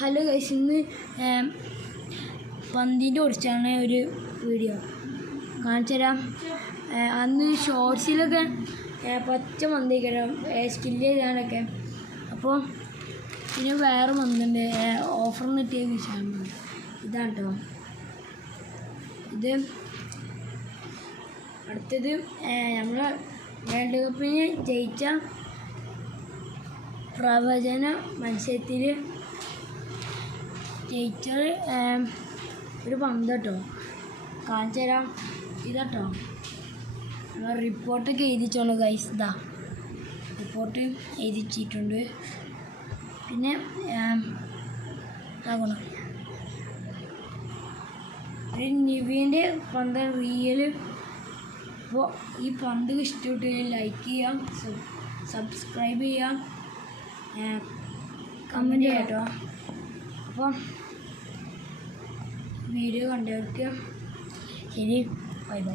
Hello guys, ഇന്ന് പന്തിൻ്റെ കുറിച്ചാണ് ഒരു വീഡിയോ കാണിച്ചു തരാം. അന്ന് ഷോർട്സിലൊക്കെ പച്ച മന്തിക്കരം സ്കില്ല് ചെയ്യാനൊക്കെ. അപ്പോൾ പിന്നെ വേറെ മന്തുണ്ട് ഓഫറിന് കിട്ടിയ വിഷയമാണ്. ഇതാണ് കേട്ടോ ഇത്. അടുത്തത് നമ്മൾ വേൾഡ് കപ്പിന് ജയിച്ച പ്രവചന മത്സരത്തിൽ ജയിച്ചത് ഒരു പന്ത് കേട്ടോ. കാണിച്ചു തരാം. ഇതാട്ടോ റിപ്പോർട്ടൊക്കെ എഴുതിച്ചോളൂ ഗൈസ്. ഇതാ റിപ്പോർട്ട് എഴുതിച്ചിട്ടുണ്ട്. പിന്നെ ഇതാക്കണം ഒരു നിവിൻ്റെ പന്ത് റിയൽ. അപ്പോൾ ഈ പന്ത് ഇഷ്ടപ്പെട്ട് ലൈക്ക് ചെയ്യാം, സബ്സ്ക്രൈബ് ചെയ്യാം, കമൻറ്റ് ചെയ്യാം കേട്ടോ. അപ്പോൾ വീഡിയോ കണ്ടവർക്ക് ശരി, ബൈ ബൈ.